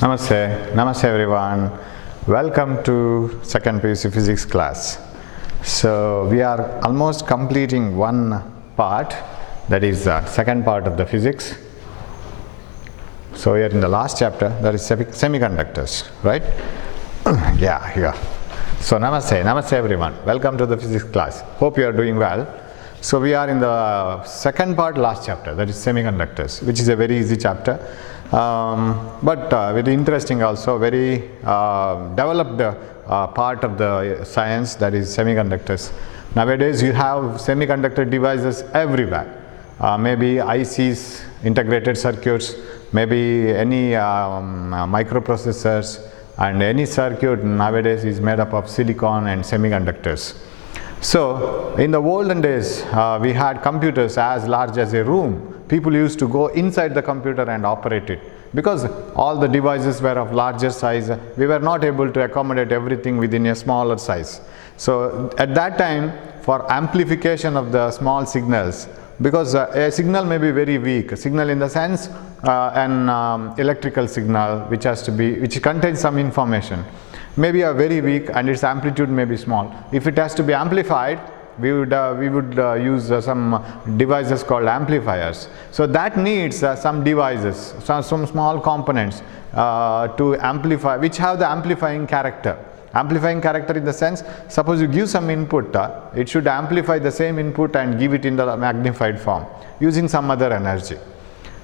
Namaste, Namaste everyone. Welcome to second PUC physics class. So we are almost completing one part, that is the second part of the physics. So we are in the last chapter, that is semiconductors, right? Yeah. So Namaste everyone. Welcome to the physics class. Hope you are doing well. So we are in the second part, last chapter, that is semiconductors, which is a very easy chapter. But very interesting also, very developed part of the science, that is semiconductors. Nowadays you have semiconductor devices everywhere, maybe ICs, integrated circuits, maybe any microprocessors, and any circuit nowadays is made up of silicon and semiconductors. So in the olden days we had computers as large as a room. People used to go inside the computer and operate it. Because all the devices were of larger size, we were not able to accommodate everything within a smaller size. So at that time, for amplification of the small signals, because a signal may be very weak, a signal in the sense an electrical signal which contains some information, maybe a very weak and its amplitude may be small. If it has to be amplified, we would use some devices called amplifiers. So that needs some devices, some small components to amplify, which have the amplifying character. Amplifying character in the sense, suppose you give some input, it should amplify the same input and give it in the magnified form using some other energy.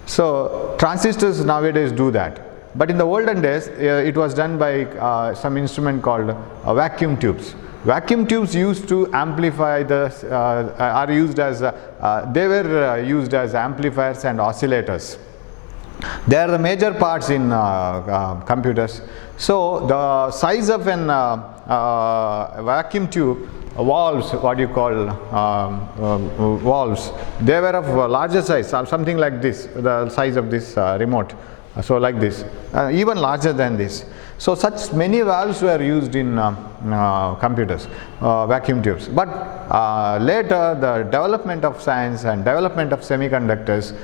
So transistors nowadays do that. But in the olden days, it was done by some instrument called vacuum tubes. Vacuum tubes used to amplify they were used as amplifiers and oscillators. They are the major parts in computers. So the size of an vacuum tube, valves, what you call valves, they were of larger size, something like this, the size of this remote. So like this, even larger than this. So such many valves were used in computers, vacuum tubes. But later the development of science and development of semiconductors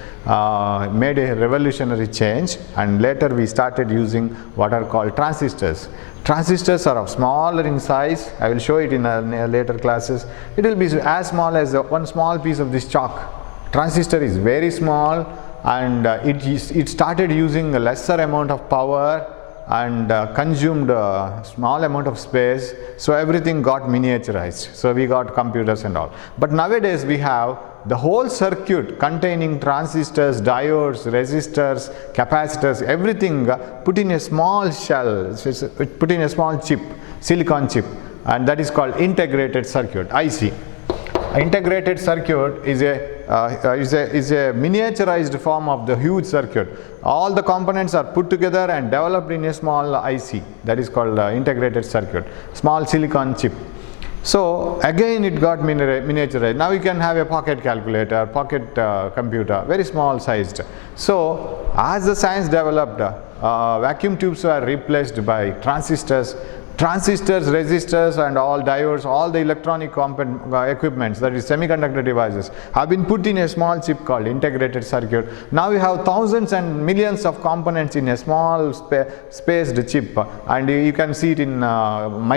made a revolutionary change, and later we started using what are called transistors. Transistors are of smaller in size. I will show it in later classes. It will be as small as one small piece of this chalk. Transistor is very small, and it started using a lesser amount of power and consumed a small amount of space, so everything got miniaturized. So we got computers and all. But nowadays we have the whole circuit containing transistors, diodes, resistors, capacitors, everything put in a small shell, put in a small chip, silicon chip, and that is called integrated circuit, IC. Integrated circuit is a miniaturized form of the huge circuit. All the components are put together and developed in a small IC, that is called integrated circuit, small silicon chip. So again it got miniaturized. Now you can have a pocket calculator, pocket computer, very small sized. So as the science developed, vacuum tubes were replaced by transistors, resistors, and all diodes, all the electronic equipments, that is semiconductor devices, have been put in a small chip called integrated circuit. Now we have thousands and millions of components in a small spaced chip, and you can see it in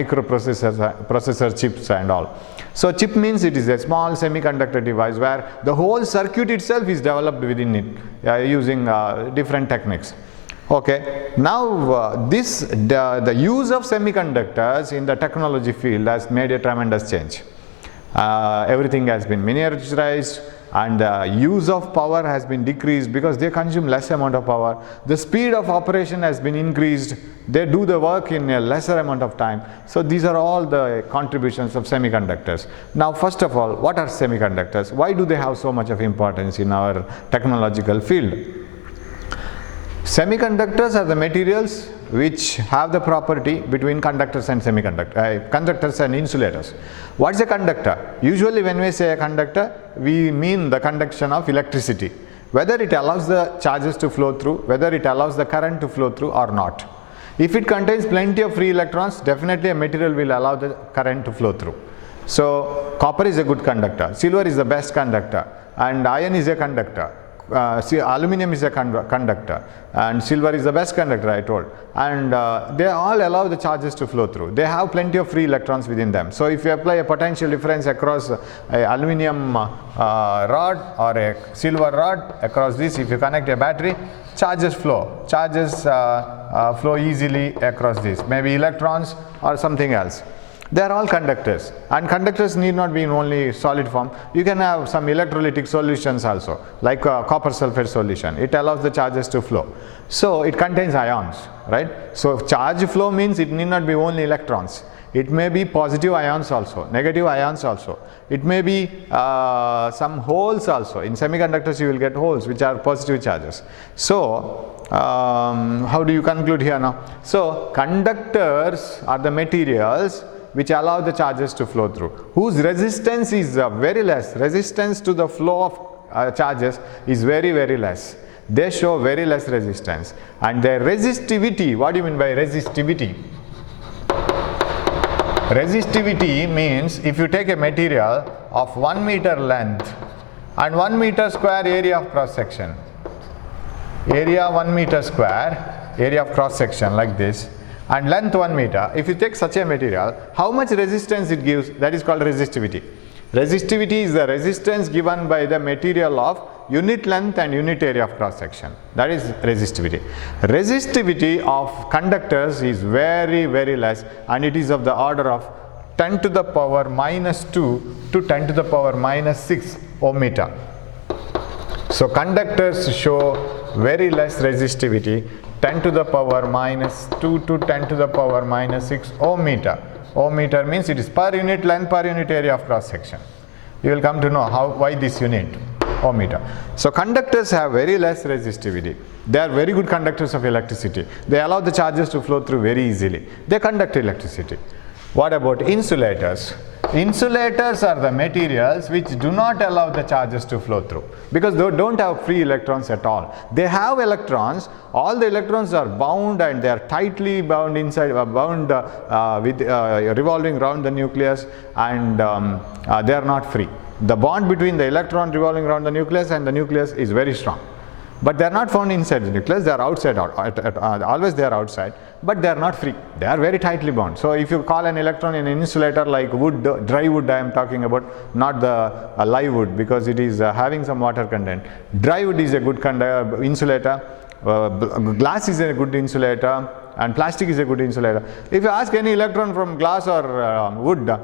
processor chips and all. So chip means it is a small semiconductor device where the whole circuit itself is developed within it using different techniques. Okay, now the use of semiconductors in the technology field has made a tremendous change. Everything has been miniaturized, and the use of power has been decreased because they consume less amount of power. The speed of operation has been increased. They do the work in a lesser amount of time. So these are all the contributions of semiconductors. Now first of all, what are semiconductors? Why do they have so much of importance in our technological field? Semiconductors are the materials which have the property between conductors and conductors and insulators. What is a conductor? Usually when we say a conductor, we mean the conduction of electricity, whether it allows the charges to flow through, whether it allows the current to flow through or not. If it contains plenty of free electrons, definitely a material will allow the current to flow through. So copper is a good conductor, silver is the best conductor, and iron is a conductor. see, aluminum is a conductor and silver is the best conductor, I told, and they all allow the charges to flow through. They have plenty of free electrons within them. So if you apply a potential difference across a aluminum rod or a silver rod across this, if you connect a battery, charges flow. Charges flow easily across this, maybe electrons or something else. They are all conductors, and conductors need not be in only solid form. You can have some electrolytic solutions also, like copper sulfate solution. It allows the charges to flow. So it contains ions, right? So charge flow means it need not be only electrons. It may be positive ions also, negative ions also. It may be some holes also. In semiconductors you will get holes which are positive charges. So how do you conclude here now? So conductors are the materials which allow the charges to flow through, whose resistance is very less. Resistance to the flow of charges is very, very less. They show very less resistance. And their resistivity, what do you mean by resistivity? Resistivity means if you take a material of 1 meter length and 1 meter square area of cross section, area 1 meter square, area of cross section like this, and length 1 meter, if you take such a material, how much resistance it gives, that is called resistivity. Resistivity is the resistance given by the material of unit length and unit area of cross section. That is resistivity. Resistivity of conductors is very, very less, and it is of the order of 10 to the power minus 2 to 10 to the power minus 6 ohm meter. So conductors show very less resistivity, 10 to the power minus 2 to 10 to the power minus 6 ohm meter. Ohm meter means it is per unit length per unit area of cross section. You will come to know why this unit, ohm meter. So conductors have very less resistivity. They are very good conductors of electricity. They allow the charges to flow through very easily. They conduct electricity. What about insulators? Insulators are the materials which do not allow the charges to flow through, because they don't have free electrons at all. They have electrons, all the electrons are bound and they are tightly bound inside, revolving around the nucleus, and they are not free. The bond between the electron revolving around the nucleus and the nucleus is very strong. But they are not found inside the nucleus, they are outside, always they are outside, but they are not free. They are very tightly bound. So if you call an electron in an insulator like wood, dry wood I am talking about, not the live wood, because it is having some water content. Dry wood is a good insulator, glass is a good insulator, and plastic is a good insulator. If you ask any electron from glass or wood,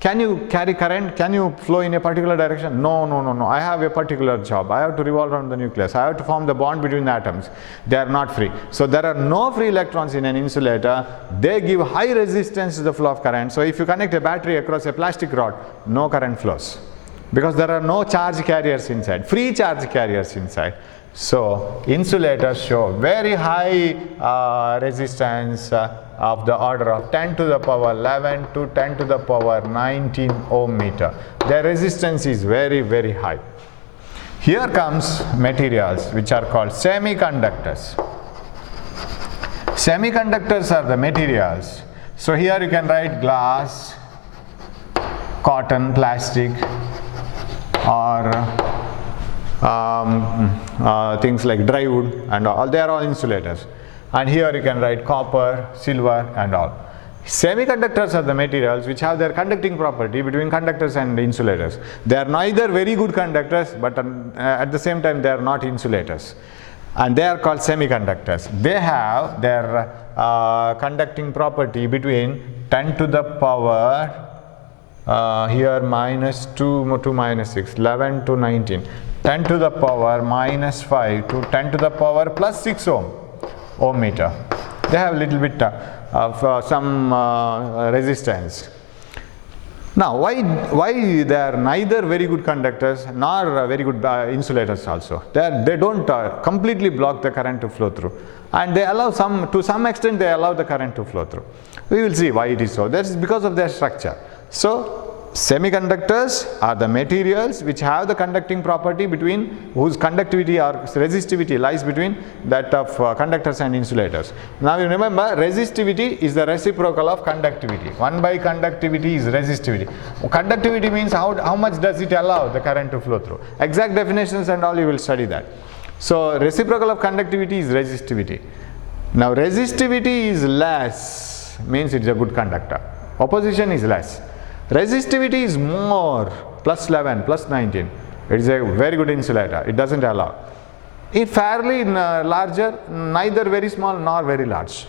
can you carry current? Can you flow in a particular direction? No. I have a particular job. I have to revolve around the nucleus. I have to form the bond between the atoms. They are not free. So there are no free electrons in an insulator. They give high resistance to the flow of current. So if you connect a battery across a plastic rod, no current flows, because there are no charge carriers inside, free charge carriers inside. So insulators show very high resistance of the order of 10 to the power 11 to 10 to the power 19 ohm meter. Their resistance is very, very high. Here comes materials which are called semiconductors. Semiconductors are the materials. So here you can write glass, cotton, plastic, or things like dry wood and all. They are all insulators. And here you can write copper, silver and all. Semiconductors are the materials which have their conducting property between conductors and insulators. They are neither very good conductors, but at the same time they are not insulators. And they are called semiconductors. They have their conducting property between 10 to the power here minus 2 to minus 6, 11 to 19, 10 to the power minus 5 to 10 to the power plus 6 ohm meter. They have a little bit of some resistance. Now why they are neither very good conductors nor very good insulators also? They don't completely block the current to flow through, and they allow to some extent they allow the current to flow through. We will see why it is so. That is because of their structure. So semiconductors are the materials which have the conducting property between whose conductivity or resistivity lies between that of conductors and insulators. Now you remember, resistivity is the reciprocal of conductivity. 1 by conductivity is resistivity. Conductivity means how much does it allow the current to flow through. Exact definitions and all you will study that. So reciprocal of conductivity is resistivity. Now resistivity is less means it is a good conductor. Opposition is less. Resistivity is more, plus 11, plus 19. It is a very good insulator. It doesn't allow. It fairly larger, neither very small nor very large.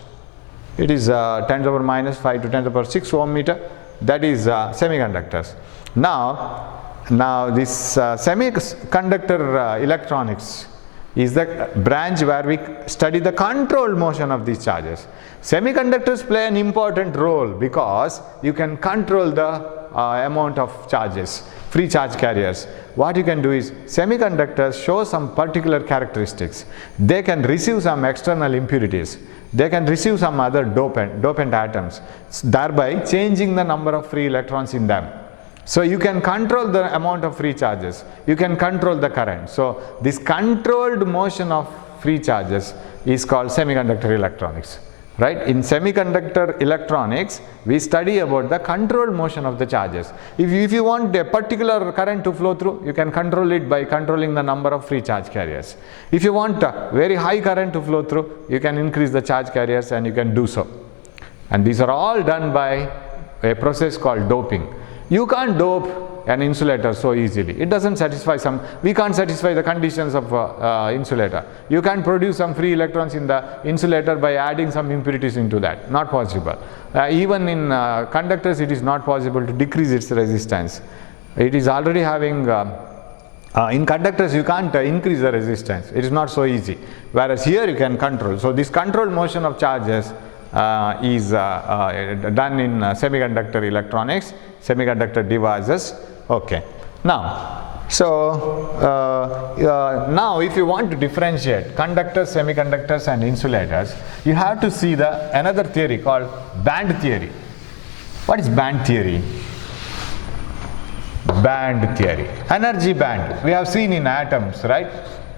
It is 10 to the power minus 5 to 10 to the power 6 ohm meter. That is semiconductors. Now this semiconductor electronics is the branch where we study the controlled motion of these charges. Semiconductors play an important role because you can control the amount of charges, free charge carriers. What you can do is, semiconductors show some particular characteristics. They can receive some external impurities. They can receive some other dopant atoms, thereby changing the number of free electrons in them. So you can control the amount of free charges, you can control the current. So this controlled motion of free charges is called semiconductor electronics, right? In semiconductor electronics, we study about the controlled motion of the charges. If you want a particular current to flow through, you can control it by controlling the number of free charge carriers. If you want a very high current to flow through, you can increase the charge carriers and you can do so. And these are all done by a process called doping. You can't dope an insulator so easily. It doesn't satisfy we can't satisfy the conditions of insulator. You can't produce some free electrons in the insulator by adding some impurities into that. Not possible. Even in conductors, it is not possible to decrease its resistance. It is already having, in conductors you can't increase the resistance. It is not so easy. Whereas here you can control. So this controlled motion of charges is done in semiconductor electronics, semiconductor devices. Okay. Now, now if you want to differentiate conductors, semiconductors and insulators, you have to see another theory called band theory. What is band theory? Band theory. Energy band. We have seen in atoms, right?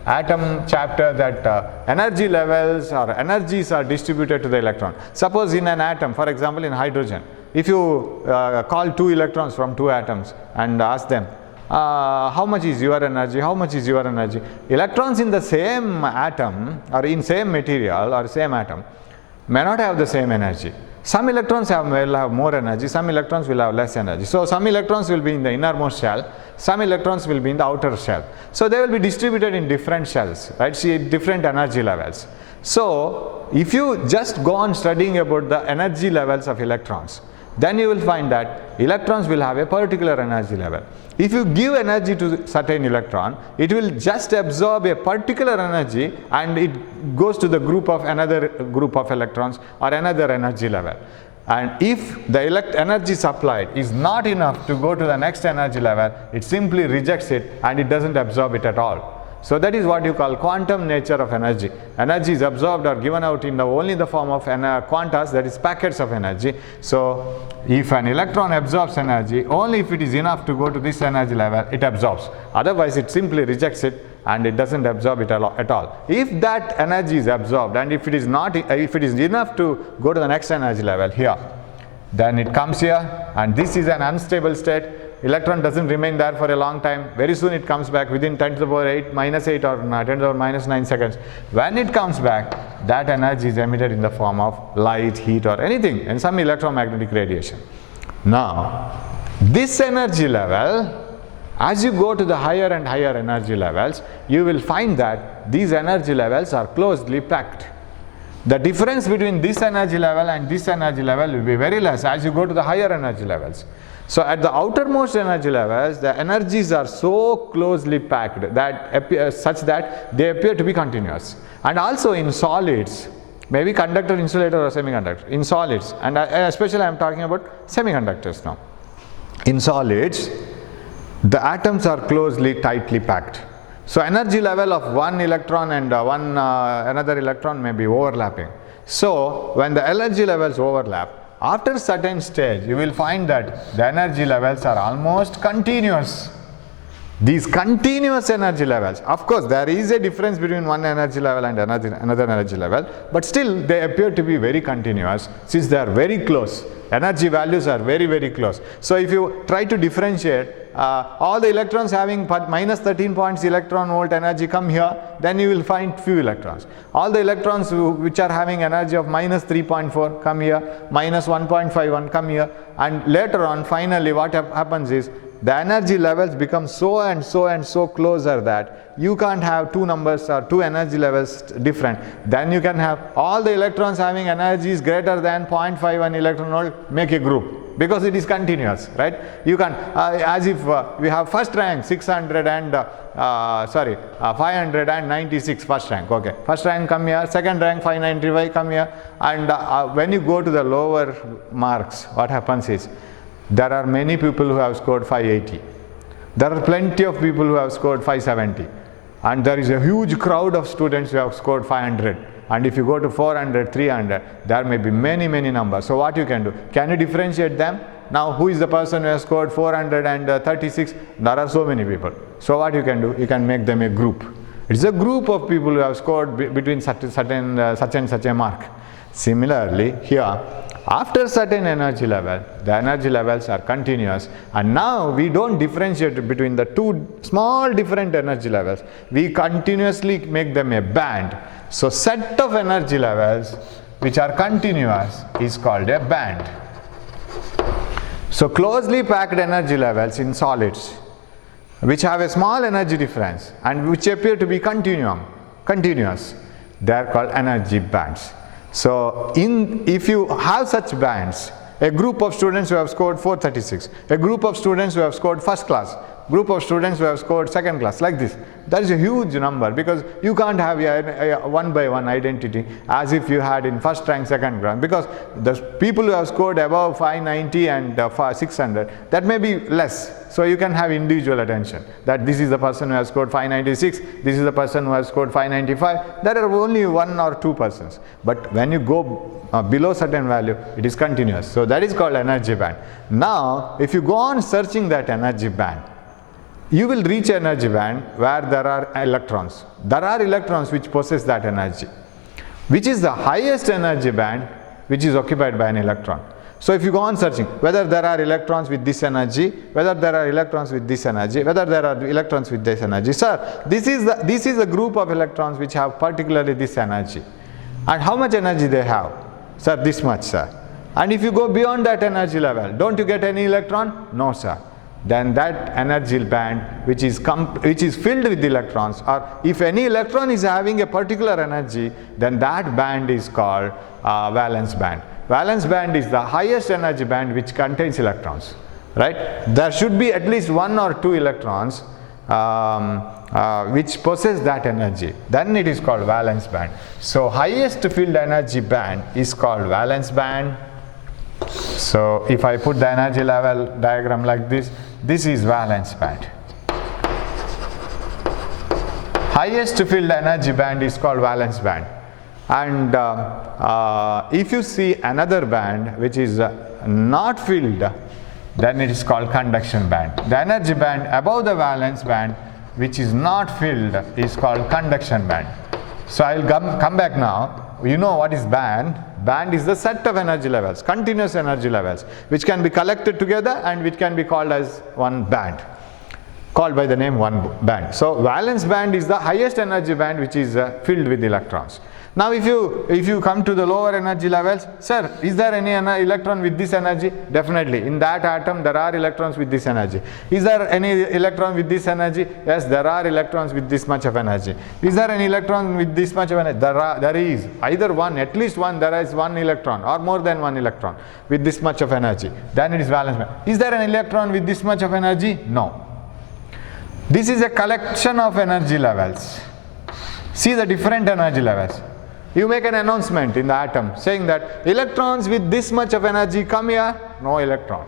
Atom chapter that energy levels or energies are distributed to the electron. Suppose in an atom, for example in hydrogen, if you call 2 electrons from 2 atoms and ask them, how much is your energy, how much is your energy? Electrons in the same atom or in same material or same atom may not have the same energy. Some electrons will have more energy, some electrons will have less energy. So some electrons will be in the innermost shell, some electrons will be in the outer shell. So they will be distributed in different shells, right? See, different energy levels. So if you just go on studying about the energy levels of electrons, then you will find that electrons will have a particular energy level. If you give energy to certain electron, it will just absorb a particular energy and it goes to the group of another group of electrons or another energy level. And if the energy supplied is not enough to go to the next energy level, it simply rejects it and it doesn't absorb it at all. So that is what you call quantum nature of energy. Energy is absorbed or given out in only the form of quantas, that is packets of energy. So if an electron absorbs energy, only if it is enough to go to this energy level, it absorbs. Otherwise it simply rejects it and it doesn't absorb it at all. If that energy is absorbed and if it is enough to go to the next energy level here, then it comes here and this is an unstable state. Electron doesn't remain there for a long time. Very soon it comes back within 10 to the power 8 minus 8 or 10 to the power minus 9 seconds. When it comes back, that energy is emitted in the form of light, heat or anything, and some electromagnetic radiation. Now, this energy level, as you go to the higher and higher energy levels, you will find that these energy levels are closely packed. The difference between this energy level and this energy level will be very less as you go to the higher energy levels. So at the outermost energy levels, the energies are so closely packed that such that they appear to be continuous. And also in solids, maybe conductor, insulator or semiconductor, in solids, and especially I am talking about semiconductors now. In solids, the atoms are closely, tightly packed. So energy level of one electron and another electron may be overlapping. So when the energy levels overlap, After certain stage, you will find that the energy levels are almost continuous. These continuous energy levels, of course there is a difference between one energy level and another energy level, but still they appear to be very continuous since they are very close. Energy values are very, very close. So if you try to differentiate all the electrons having minus 13 points electron volt energy come here, then you will find few electrons. All the electrons which are having energy of minus 3.4 come here, minus 1.51 come here, and later on finally what happens is the energy levels become so and so and so closer that you can't have two numbers or two energy levels different. Then you can have all the electrons having energies greater than 0.51 electron volt, make a group, because it is continuous, right? You can, as if we have first rank 596 first rank, okay. First rank come here, second rank 595 come here, and when you go to the lower marks, what happens is, there are many people who have scored 580. There are plenty of people who have scored 570. And there is a huge crowd of students who have scored 500. And if you go to 400, 300, there may be many, many numbers. So what you can do? Can you differentiate them? Now, who is the person who has scored 436? There are so many people. So what you can do? You can make them a group. It's a group of people who have scored between such and such a mark. Similarly, here, after certain energy level, the energy levels are continuous, and now we don't differentiate between the two small different energy levels. We continuously make them a band. So set of energy levels which are continuous is called a band. So closely packed energy levels in solids which have a small energy difference and which appear to be continuous, they are called energy bands. So if you have such bands, a group of students who have scored 436, a group of students who have scored first class, group of students who have scored second class, like this, that is a huge number, because you can't have a one by one identity as if you had in first rank, second rank, because the people who have scored above 590 and 600, that may be less. So you can have individual attention, that this is the person who has scored 596, this is the person who has scored 595. There are only one or two persons, but when you go below certain value, it is continuous. So that is called energy band. Now if you go on searching that energy band, you will reach energy band where there are electrons. There are electrons which possess that energy. Which is the highest energy band which is occupied by an electron? So if you go on searching whether there are electrons with this energy, whether there are electrons with this energy, whether there are electrons with this energy. Sir, this is a group of electrons which have particularly this energy. And how much energy they have? Sir, this much, sir. And if you go beyond that energy level, don't you get any electron? No, sir. Then that energy band which is filled with electrons, or if any electron is having a particular energy, then that band is called valence band. Valence band is the highest energy band which contains electrons, right? There should be at least one or two electrons which possess that energy. Then it is called valence band. So highest filled energy band is called valence band. So if I put the energy level diagram like this, this is valence band. Highest filled energy band is called valence band. And if you see another band which is not filled, then it is called conduction band. The energy band above the valence band which is not filled is called conduction band. So I will come back now. You know what is band? Band is the set of energy levels, continuous energy levels, which can be collected together and which can be called as one band, called by the name one band. So valence band is the highest energy band which is filled with electrons. Now if you come to the lower energy levels, sir, is there any electron with this energy? Definitely. In that atom there are electrons with this energy. Is there any electron with this energy? Yes, there are electrons with this much of energy. Is there any electron with this much of energy? There is. Either one, at least one, there is one electron or more than one electron with this much of energy. Then it is valence band. Is there an electron with this much of energy? No. This is a collection of energy levels. See the different energy levels. You make an announcement in the atom saying that electrons with this much of energy come here, no electron.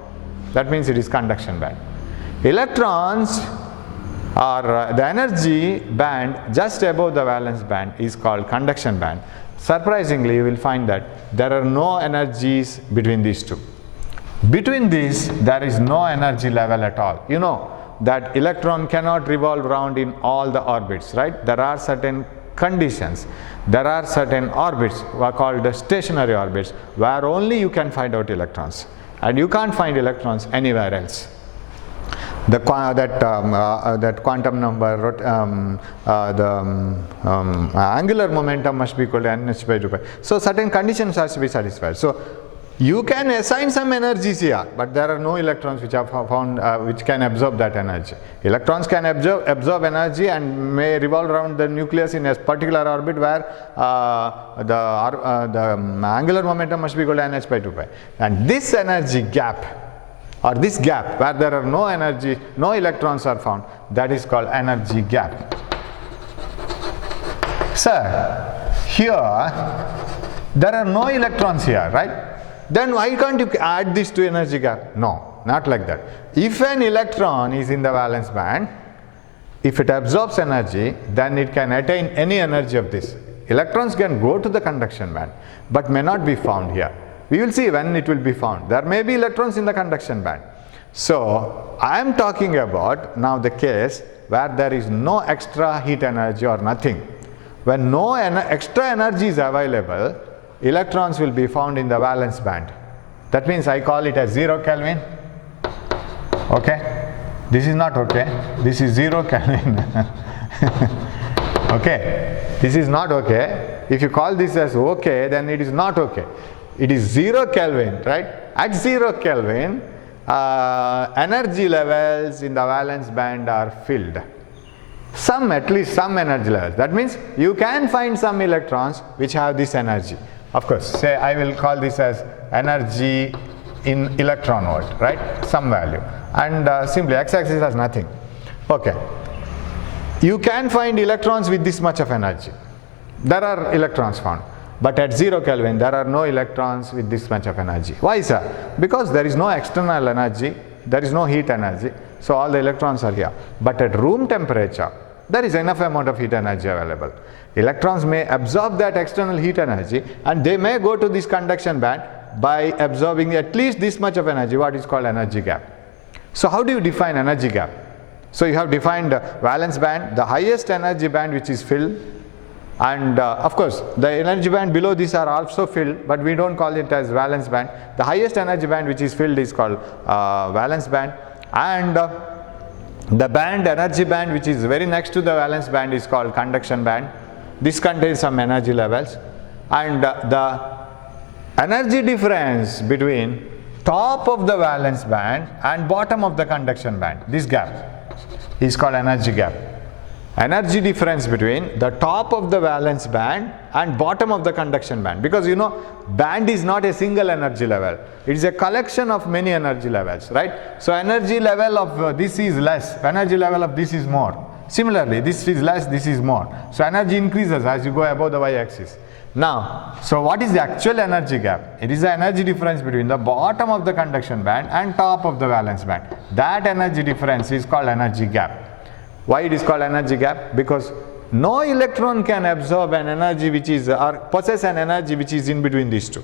That means it is conduction band. Electrons are the energy band just above the valence band is called conduction band. Surprisingly, you will find that there are no energies between these two. Between these, there is no energy level at all. You know that electron cannot revolve around in all the orbits, right? There are certain conditions. There are certain orbits called the stationary orbits where only you can find out electrons, and you can't find electrons anywhere else. That quantum number, angular momentum must be equal to nh by 2 pi. So certain conditions has to be satisfied. So you can assign some energies here, but there are no electrons which are found which can absorb that energy. Electrons can absorb energy and may revolve around the nucleus in a particular orbit where the angular momentum must be equal to nh by 2 pi. And this energy gap, or this gap where there are no energy, no electrons are found, that is called energy gap. Sir, here there are no electrons here, right? Then why can't you add this to energy gap? No, not like that. If an electron is in the valence band, if it absorbs energy, then it can attain any energy of this. Electrons can go to the conduction band, but may not be found here. We will see when it will be found. There may be electrons in the conduction band. So I am talking about now the case where there is no extra heat energy or nothing. When no extra energy is available, electrons will be found in the valence band. That means I call it as 0 Kelvin. Okay, this is not okay, this is 0 Kelvin. Okay, this is not okay. If you call this as okay, then it is not okay. It is 0 Kelvin, right? At 0 Kelvin, energy levels in the valence band are filled. At least some energy levels. That means you can find some electrons which have this energy. Of course, say I will call this as energy in electron volt, right? Some value. And simply x-axis has nothing. Okay. You can find electrons with this much of energy. There are electrons found. But at 0 Kelvin, there are no electrons with this much of energy. Why, sir? Because there is no external energy, there is no heat energy, so all the electrons are here. But at room temperature, there is enough amount of heat energy available. Electrons may absorb that external heat energy, and they may go to this conduction band by absorbing at least this much of energy, what is called energy gap. So how do you define energy gap? So you have defined valence band, the highest energy band which is filled, and of course the energy band below these are also filled, but we don't call it as valence band. The highest energy band which is filled is called valence band, and the band, energy band, which is very next to the valence band is called conduction band. This contains some energy levels, and the energy difference between top of the valence band and bottom of the conduction band, this gap is called energy gap. Energy difference between the top of the valence band and bottom of the conduction band, because you know band is not a single energy level, it is a collection of many energy levels, right? So energy level of this is less, energy level of this is more. Similarly, this is less, this is more. So energy increases as you go above the y-axis. Now, so what is the actual energy gap? It is the energy difference between the bottom of the conduction band and top of the valence band. That energy difference is called energy gap. Why it is called energy gap? Because no electron can absorb an energy which is, or possess an energy which is in between these two.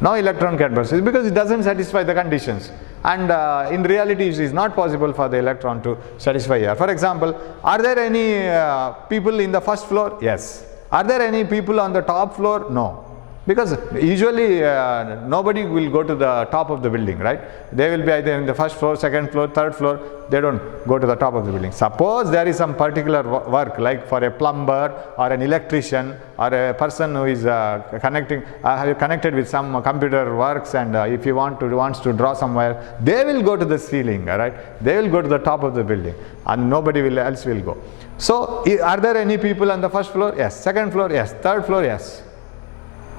No electron can possess, because it doesn't satisfy the conditions. And in reality, it is not possible for the electron to satisfy here. For example, are there any people in the first floor? Yes. Are there any people on the top floor? No. Because usually nobody will go to the top of the building, right? They will be either in the first floor, second floor, third floor. They don't go to the top of the building. Suppose there is some particular work, like for a plumber or an electrician or a person who is connected with some computer works, and if he wants to draw somewhere, they will go to the ceiling, right? They will go to the top of the building, and nobody else will go. So, are there any people on the first floor? Yes. Second floor? Yes. Third floor? Yes.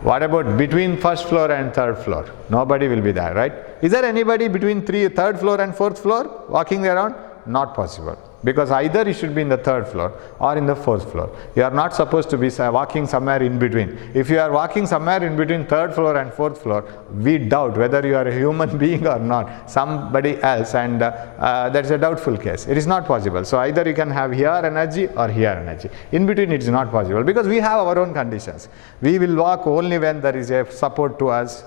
What about between first floor and third floor? Nobody will be there, right? Is there anybody between third floor and fourth floor walking around? Not possible. Because either you should be in the third floor or in the fourth floor. You are not supposed to be walking somewhere in between. If you are walking somewhere in between third floor and fourth floor, we doubt whether you are a human being or not, somebody else, and that's a doubtful case. It is not possible. So either you can have here energy or here energy. In between it is not possible because we have our own conditions. We will walk only when there is a support to us.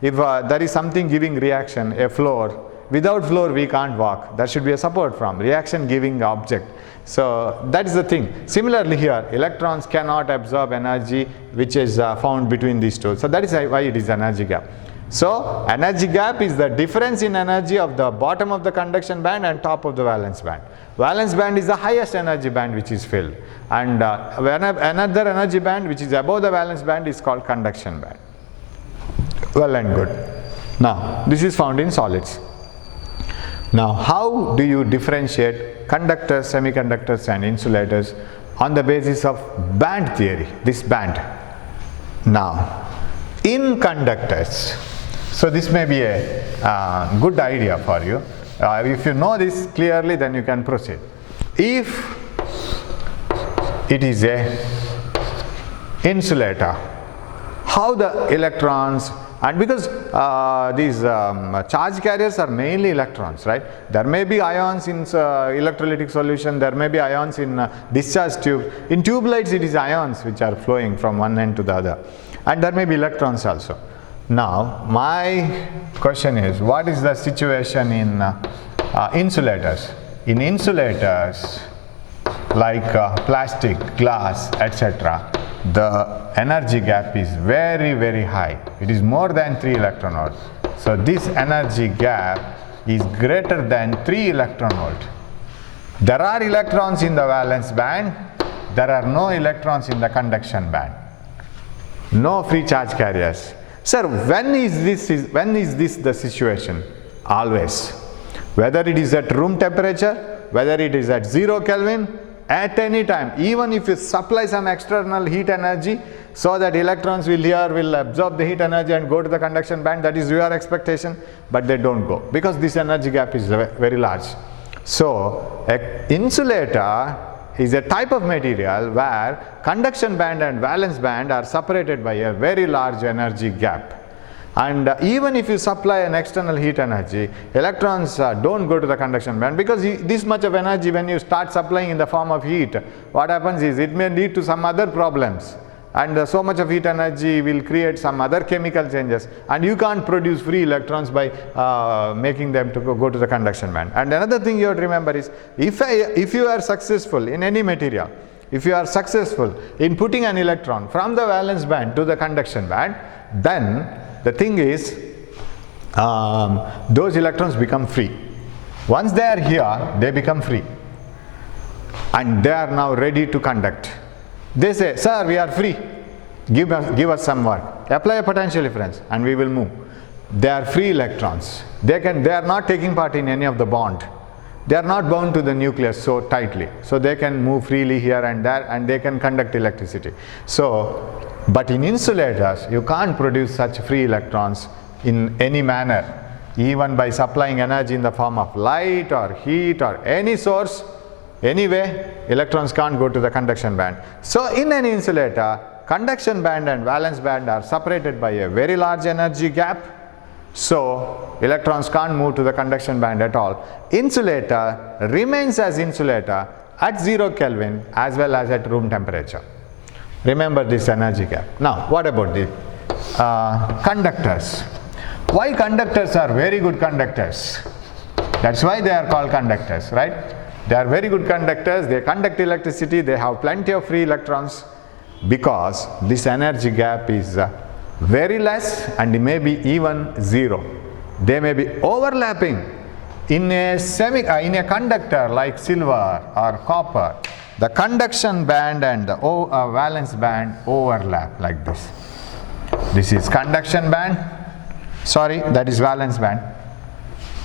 If there is something giving reaction, a floor, without floor we can't walk. There should be a support from reaction giving object. So that is the thing. Similarly here, electrons cannot absorb energy which is found between these two. So that is why it is energy gap. So energy gap is the difference in energy of the bottom of the conduction band and top of the valence band. Valence band is the highest energy band which is filled, and another energy band which is above the valence band is called conduction band. Well and good. Now this is found in solids. Now, how do you differentiate conductors, semiconductors and insulators on the basis of band theory, this band? Now, in conductors, so this may be a good idea for you. If you know this clearly, then you can proceed. If it is a insulator, how the electrons, and because these charge carriers are mainly electrons, right? There may be ions in electrolytic solution, there may be ions in discharge tube. In tube lights it is ions which are flowing from one end to the other, and there may be electrons also. Now my question is, what is the situation in insulators? In insulators like plastic, glass, etc., the energy gap is very, very high. It is more than 3 electron volt. So this energy gap is greater than 3 electron volt. There are electrons in the valence band, there are no electrons in the conduction band. No free charge carriers. Sir, when is this the situation? Always. Whether it is at room temperature, whether it is at 0 Kelvin, at any time, even if you supply some external heat energy so that electrons will absorb the heat energy and go to the conduction band, that is your expectation, but they don't go because this energy gap is very large. So an insulator is a type of material where conduction band and valence band are separated by a very large energy gap. And even if you supply an external heat energy, electrons don't go to the conduction band because this much of energy, when you start supplying in the form of heat, what happens is it may lead to some other problems, and so much of heat energy will create some other chemical changes, and you can't produce free electrons by making them to go to the conduction band. And another thing you have to remember is, if you are successful in any material, if you are successful in putting an electron from the valence band to the conduction band, then the thing is, those electrons become free. Once they are here, they become free, and they are now ready to conduct. They say, sir, we are free, give us some work, apply a potential difference and we will move. They are free electrons. They are not taking part in any of the bond. They are not bound to the nucleus so tightly, so they can move freely here and there, and they can conduct electricity. So, but in insulators, you can't produce such free electrons in any manner, even by supplying energy in the form of light or heat or any source. Anyway, electrons can't go to the conduction band. So in an insulator, conduction band and valence band are separated by a very large energy gap. So electrons can't move to the conduction band at all. Insulator remains as insulator at 0 Kelvin as well as at room temperature. Remember this energy gap. Now what about the conductors? Why conductors are very good conductors? That's why they are called conductors, right? They are very good conductors, they conduct electricity, they have plenty of free electrons, because this energy gap is very less and may be even 0. They may be overlapping. In a conductor like silver or copper, the conduction band and the valence band overlap like this. This is conduction band, that is valence band.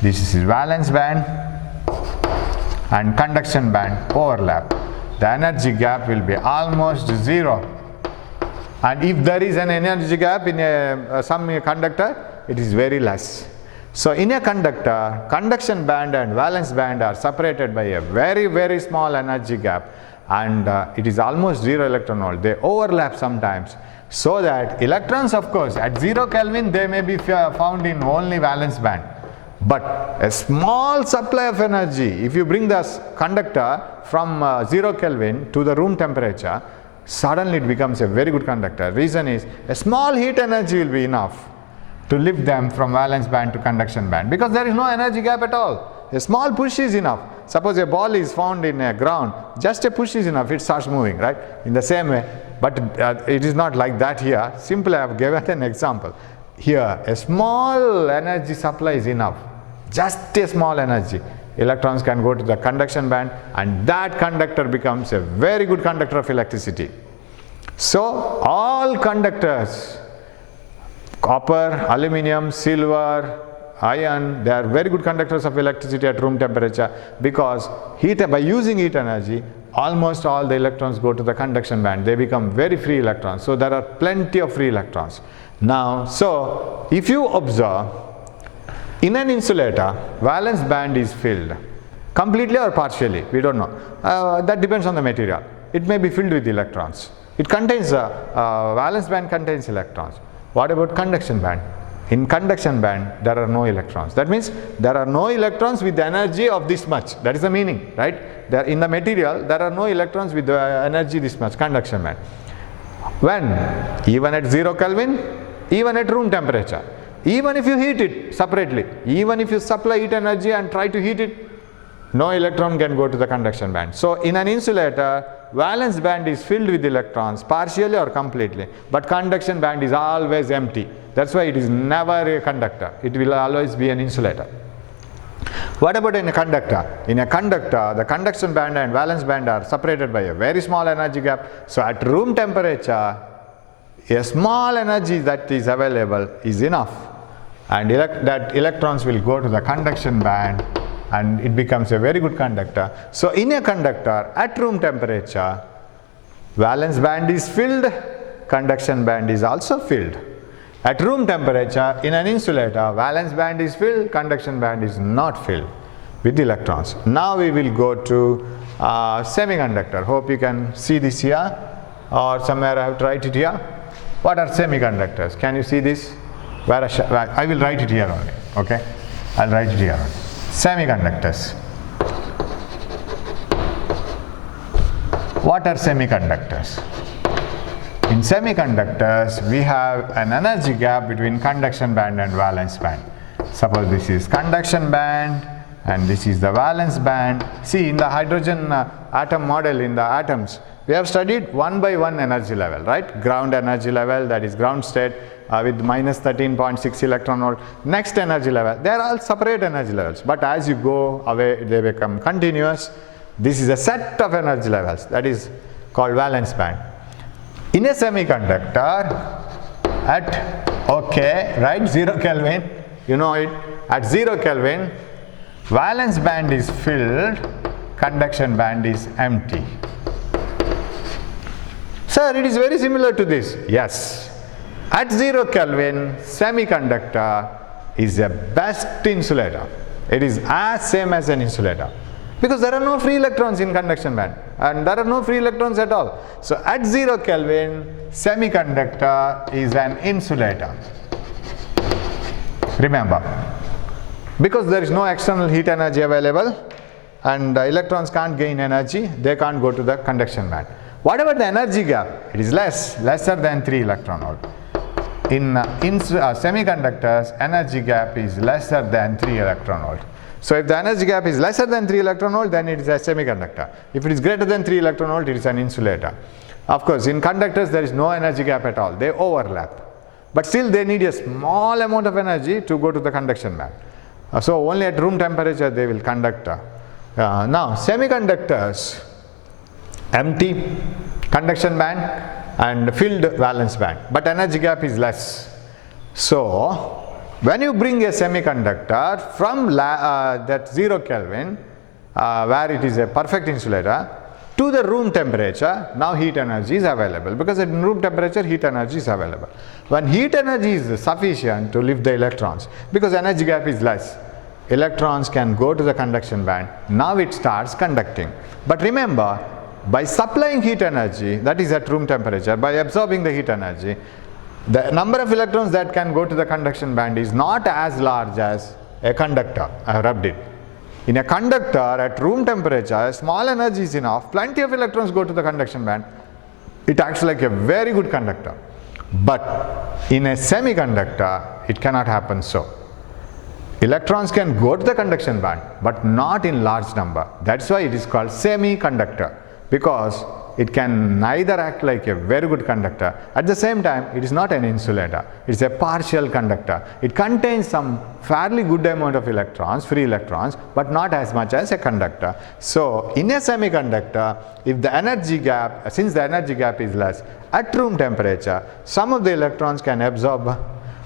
This is valence band and conduction band overlap. The energy gap will be almost 0. And if there is an energy gap in some conductor, it is very less. So in a conductor, conduction band and valence band are separated by a very small energy gap, and it is almost 0 electron volt. They overlap sometimes, so that electrons, of course, at 0 Kelvin they may be found in only valence band. But a small supply of energy, if you bring the conductor from 0 Kelvin to the room temperature, suddenly it becomes a very good conductor. Reason is, a small heat energy will be enough to lift them from valence band to conduction band, because there is no energy gap at all. A small push is enough. Suppose a ball is found in a ground, just a push is enough, it starts moving, right? In the same way, but it is not like that here. Simply I have given an example. Here, a small energy supply is enough, just a small energy. Electrons can go to the conduction band, and that conductor becomes a very good conductor of electricity. So all conductors, copper, aluminum, silver, iron, they are very good conductors of electricity at room temperature, because by using heat energy, almost all the electrons go to the conduction band. They become very free electrons. So there are plenty of free electrons. Now, so if you observe, in an insulator, valence band is filled completely or partially, we don't know. That depends on the material. It may be filled with electrons. It contains, valence band contains electrons. What about conduction band? In conduction band, there are no electrons. That means there are no electrons with the energy of this much. That is the meaning, right? There, in the material, there are no electrons with the energy this much, conduction band. When? Even at 0 Kelvin, even at room temperature. Even if you heat it separately, even if you supply heat energy and try to heat it, no electron can go to the conduction band. So in an insulator, valence band is filled with electrons, partially or completely, but conduction band is always empty. That's why it is never a conductor. It will always be an insulator. What about in a conductor? In a conductor, the conduction band and valence band are separated by a very small energy gap. So at room temperature, a small energy that is available is enough, and that electrons will go to the conduction band, and it becomes a very good conductor. So in a conductor at room temperature, valence band is filled, conduction band is also filled. At room temperature, in an insulator, valence band is filled, conduction band is not filled with electrons. Now we will go to semiconductor. Hope you can see this here, or somewhere I have to write it here. What are semiconductors? Can you see this? I will write it here only, okay? I'll write it here only. Semiconductors. What are semiconductors? In semiconductors, we have an energy gap between conduction band and valence band. Suppose this is conduction band and this is the valence band. See, in the hydrogen atom model, in the atoms, we have studied one by one energy level, right? Ground energy level, that is ground state, with minus 13.6 electron volt. Next energy level, they are all separate energy levels, but as you go away, they become continuous. This is a set of energy levels, that is called valence band. In a semiconductor, at, right, 0 Kelvin, you know it, at 0 Kelvin, valence band is filled, conduction band is empty. Sir, it is very similar to this. Yes. At 0 Kelvin, semiconductor is the best insulator. It is as same as an insulator, because there are no free electrons in conduction band, and there are no free electrons at all. So at 0 Kelvin, semiconductor is an insulator. Remember, because there is no external heat energy available, and electrons can't gain energy, they can't go to the conduction band. What about the energy gap? It is lesser than 3 electron volt. In semiconductors, energy gap is lesser than 3 electron volt. So if the energy gap is lesser than 3 electron volt, then it is a semiconductor. If it is greater than 3 electron volt, it is an insulator. Of course, in conductors, there is no energy gap at all. They overlap. But still, they need a small amount of energy to go to the conduction band. So only at room temperature, they will conduct. Now, semiconductors, empty conduction band and filled valence band, but energy gap is less. So when you bring a semiconductor from that 0 Kelvin, where it is a perfect insulator, to the room temperature, now heat energy is available, because at room temperature heat energy is available. When heat energy is sufficient to lift the electrons, because energy gap is less, electrons can go to the conduction band. Now it starts conducting. But remember, by supplying heat energy, that is at room temperature, by absorbing the heat energy, the number of electrons that can go to the conduction band is not as large as a conductor. I rubbed it. In a conductor at room temperature, small energy is enough, plenty of electrons go to the conduction band. It acts like a very good conductor. But in a semiconductor, it cannot happen so. Electrons can go to the conduction band, but not in large number. That's why it is called semiconductor, because it can neither act like a very good conductor, at the same time it is not an insulator, it is a partial conductor. It contains some fairly good amount of electrons, free electrons, but not as much as a conductor. So in a semiconductor, if the energy gap, since the energy gap is less, at room temperature, some of the electrons can absorb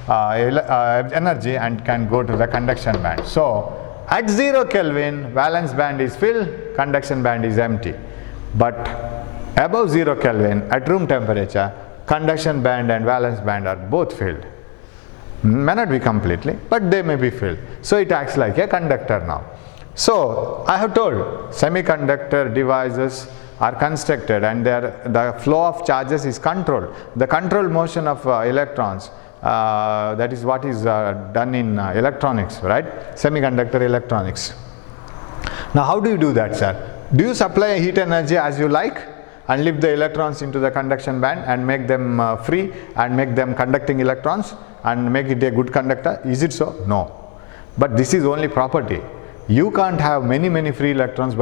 energy and can go to the conduction band. So at 0 Kelvin, valence band is filled, conduction band is empty. But above 0 Kelvin, at room temperature, conduction band and valence band are both filled. May not be completely, but they may be filled. So it acts like a conductor now. So I have told semiconductor devices are constructed and the flow of charges is controlled. The controlled motion of electrons, that is what is done in electronics, right? Semiconductor electronics. Now how do you do that, sir? Do you supply heat energy as you like and lift the electrons into the conduction band and make them free and make them conducting electrons and make it a good conductor? Is it so? No. But this is only property. You can't have many free electrons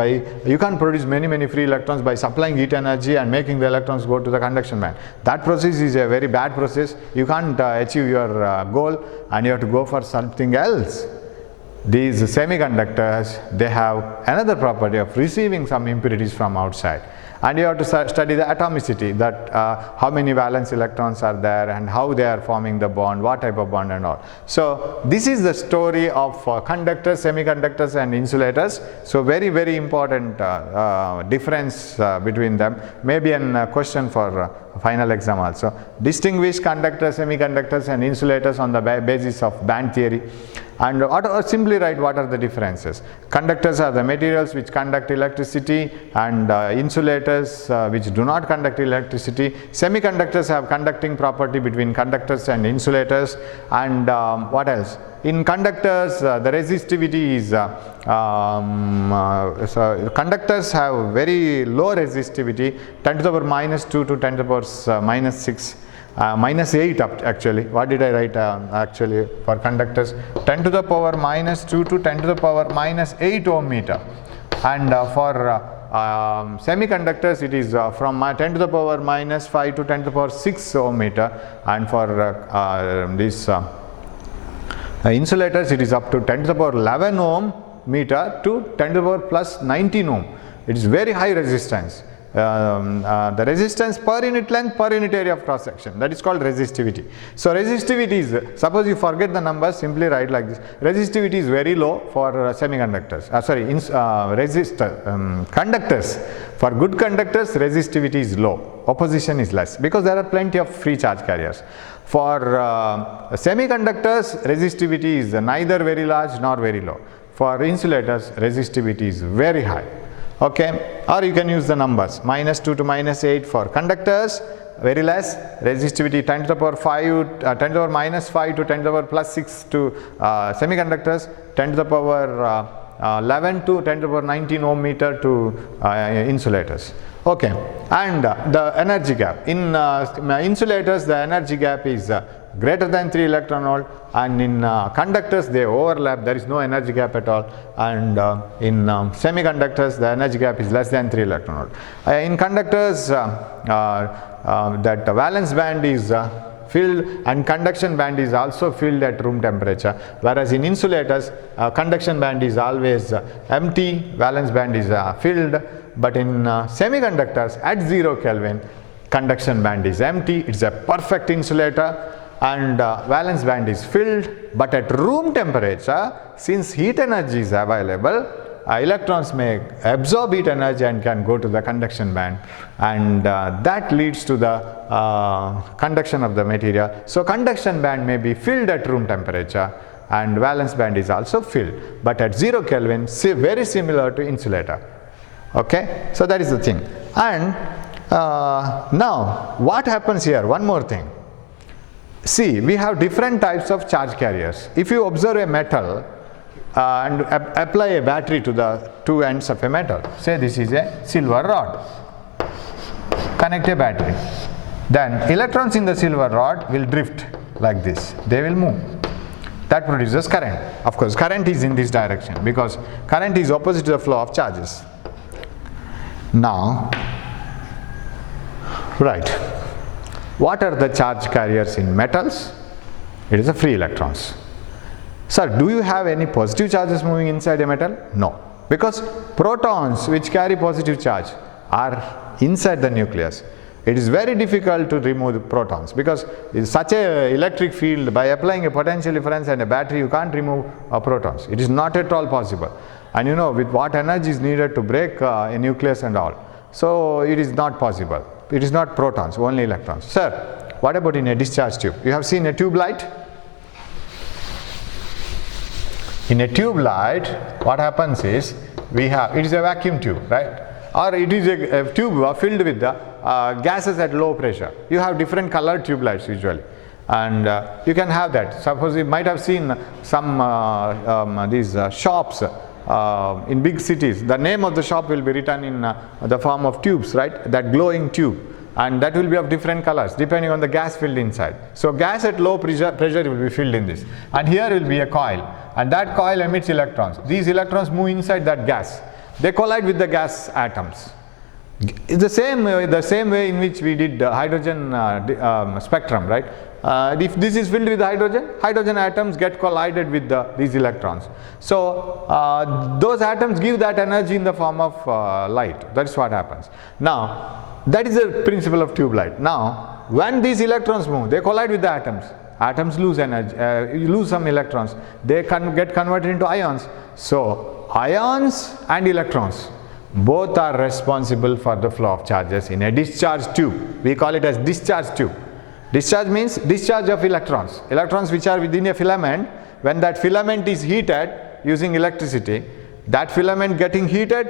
you can't produce many free electrons by supplying heat energy and making the electrons go to the conduction band. That process is a very bad process. You can't achieve your goal, and you have to go for something else. These semiconductors, they have another property of receiving some impurities from outside. And you have to study the atomicity, that how many valence electrons are there and how they are forming the bond, what type of bond and all. So this is the story of conductors, semiconductors and insulators. So very important difference between them. Maybe a question for final exam also. Distinguish conductors, semiconductors and insulators on the basis of band theory. And simply write what are the differences. Conductors are the materials which conduct electricity, and insulators which do not conduct electricity. Semiconductors have conducting property between conductors and insulators. And what else? In conductors, the resistivity is, so conductors have very low resistivity, 10 to the power minus 2 to 10 to the power minus 6. Minus 8 actually. What did I write actually for conductors? 10 to the power minus 2 to 10 to the power minus 8 ohm meter. And for semiconductors, it is from 10 to the power minus 5 to 10 to the power 6 ohm meter. And for these insulators, it is up to 10 to the power 11 ohm meter to 10 to the power plus 19 ohm. It is very high resistance. The resistance per unit length per unit area of cross section, that is called resistivity. So resistivity is, suppose you forget the numbers, simply write like this. Resistivity is very low for semiconductors, conductors. For good conductors, resistivity is low, opposition is less, because there are plenty of free charge carriers. For semiconductors, resistivity is neither very large nor very low. For insulators, resistivity is very high. Okay, or you can use the numbers minus 2 to minus 8 for conductors, very less. Resistivity 10 to the power 5, 10 to the power minus 5 to 10 to the power plus 6 to semiconductors, 10 to the power 11 to 10 to the power 19 ohm meter to insulators. Okay, and the energy gap. In insulators, the energy gap is greater than 3 electron volt, and in conductors they overlap, there is no energy gap at all, and in semiconductors the energy gap is less than 3 electron volt. In conductors, that valence band is filled and conduction band is also filled at room temperature, whereas in insulators conduction band is always empty, valence band is filled. But in semiconductors at 0 Kelvin, conduction band is empty, it is a perfect insulator, and valence band is filled. But at room temperature, since heat energy is available, electrons may absorb heat energy and can go to the conduction band, and that leads to the conduction of the material. So conduction band may be filled at room temperature and valence band is also filled, but at 0 Kelvin, very similar to insulator. Okay, so that is the thing. And now what happens here? One more thing. See, we have different types of charge carriers. If you observe a metal and apply a battery to the two ends of a metal, say this is a silver rod, connect a battery, then electrons in the silver rod will drift like this, they will move. That produces current. Of course, current is in this direction because current is opposite to the flow of charges. Now, right, what are the charge carriers in metals? It is the free electrons. Sir, do you have any positive charges moving inside a metal? No, because protons which carry positive charge are inside the nucleus. It is very difficult to remove the protons because in such a electric field, by applying a potential difference and a battery, you can't remove protons. It is not at all possible. And you know with what energy is needed to break a nucleus and all. So it is not possible. It is not protons, only electrons. Sir, what about in a discharge tube? You have seen a tube light? In a tube light, what happens is, it is a vacuum tube, right? Or it is a tube filled with the gases at low pressure. You have different colored tube lights usually. And you can have that. Suppose you might have seen some these shops in big cities. The name of the shop will be written in the form of tubes, right? That glowing tube. And that will be of different colors depending on the gas filled inside. So gas at low pressure will be filled in this. And here will be a coil. And that coil emits electrons. These electrons move inside that gas. They collide with the gas atoms. It's the same way in which we did hydrogen spectrum, right? If this is filled with hydrogen atoms get collided with these electrons. So those atoms give that energy in the form of light. That's what happens. Now, that is the principle of tube light. Now, when these electrons move, they collide with the atoms. Atoms lose energy, you lose some electrons. They get converted into ions. So, ions and electrons both are responsible for the flow of charges in a discharge tube. We call it as discharge tube. Discharge means discharge of electrons. Electrons which are within a filament, when that filament is heated using electricity, that filament getting heated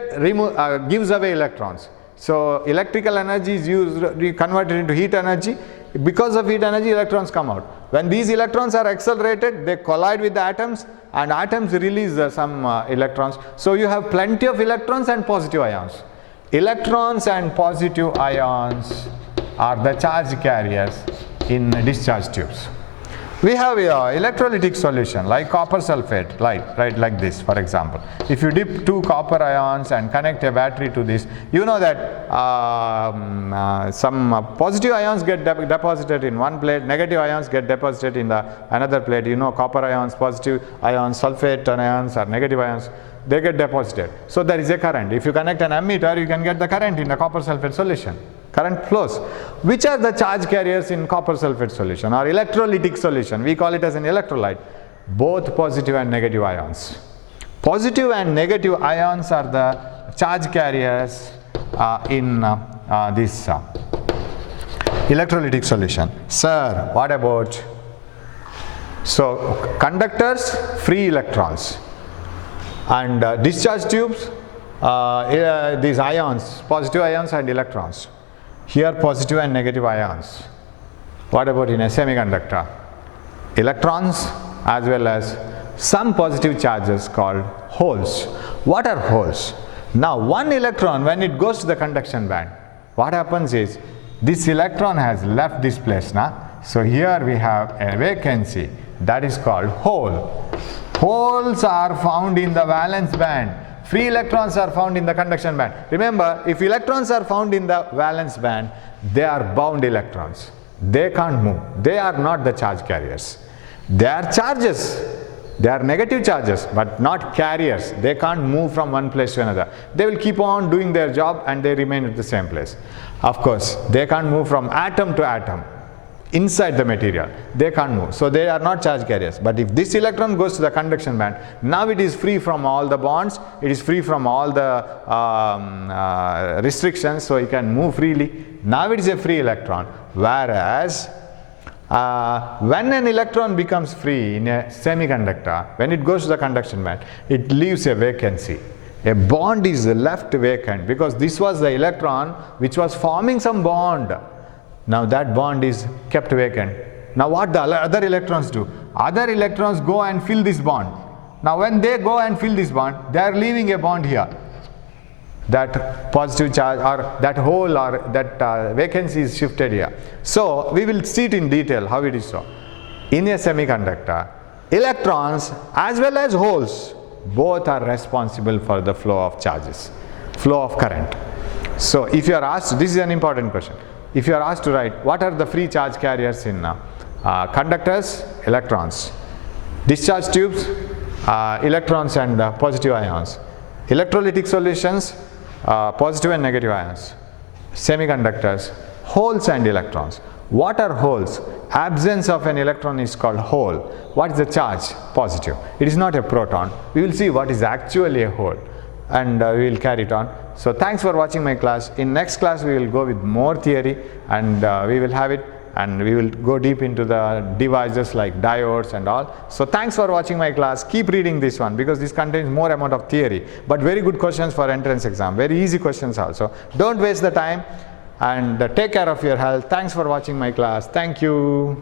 gives away electrons. So electrical energy is converted into heat energy. Because of heat energy, electrons come out. When these electrons are accelerated, they collide with the atoms and atoms release some electrons. So you have plenty of electrons and positive ions. Electrons and positive ions are the charge carriers in discharge tubes. We have an electrolytic solution like copper sulfate, right, like this for example. If you dip 2 copper ions and connect a battery to this, you know that some positive ions get deposited in one plate, negative ions get deposited in the another plate. You know, copper ions, positive ions, sulfate ions or negative ions, they get deposited. So there is a current. If you connect an ammeter, you can get the current in the copper sulfate solution. Current flows. Which are the charge carriers in copper sulfate solution or electrolytic solution? We call it as an electrolyte. Both positive and negative ions. Positive and negative ions are the charge carriers in this electrolytic solution. Sir, what about? So conductors, free electrons. And discharge tubes, these ions, positive ions and electrons. Here positive and negative ions. What about in a semiconductor? Electrons as well as some positive charges called holes. What are holes? Now one electron, when it goes to the conduction band, what happens is this electron has left this place now. So here we have a vacancy, that is called hole. Holes are found in the valence band. Free electrons are found in the conduction band. Remember, if electrons are found in the valence band, they are bound electrons. They can't move. They are not the charge carriers. They are charges. They are negative charges, but not carriers. They can't move from one place to another. They will keep on doing their job and they remain at the same place. Of course, they can't move from atom to atom. inside the material. They can't move. So they are not charge carriers. But if this electron goes to the conduction band, now it is free from all the bonds, it is free from all the restrictions, so it can move freely. Now it is a free electron. Whereas when an electron becomes free in a semiconductor, when it goes to the conduction band, it leaves a vacancy. A bond is left vacant because this was the electron which was forming some bond. Now that bond is kept vacant. Now what the other electrons do? Other electrons go and fill this bond. Now when they go and fill this bond, they are leaving a bond here. That positive charge or that hole or that vacancy is shifted here. So we will see it in detail how it is so. In a semiconductor, electrons as well as holes both are responsible for the flow of charges, flow of current. So if you are asked, this is an important question. If you are asked to write what are the free charge carriers in conductors, electrons, discharge tubes, electrons and positive ions, electrolytic solutions, positive and negative ions, semiconductors, holes and electrons. What are holes? Absence of an electron is called hole. What is the charge? Positive. It is not a proton. We will see what is actually a hole and we will carry it on. So thanks for watching my class. In next class we will go with more theory and we will have it and we will go deep into the devices like diodes and all. So thanks for watching my class. Keep reading this one because this contains more amount of theory but very good questions for entrance exam, very easy questions also. Don't waste the time and take care of your health. Thanks for watching my class. Thank you.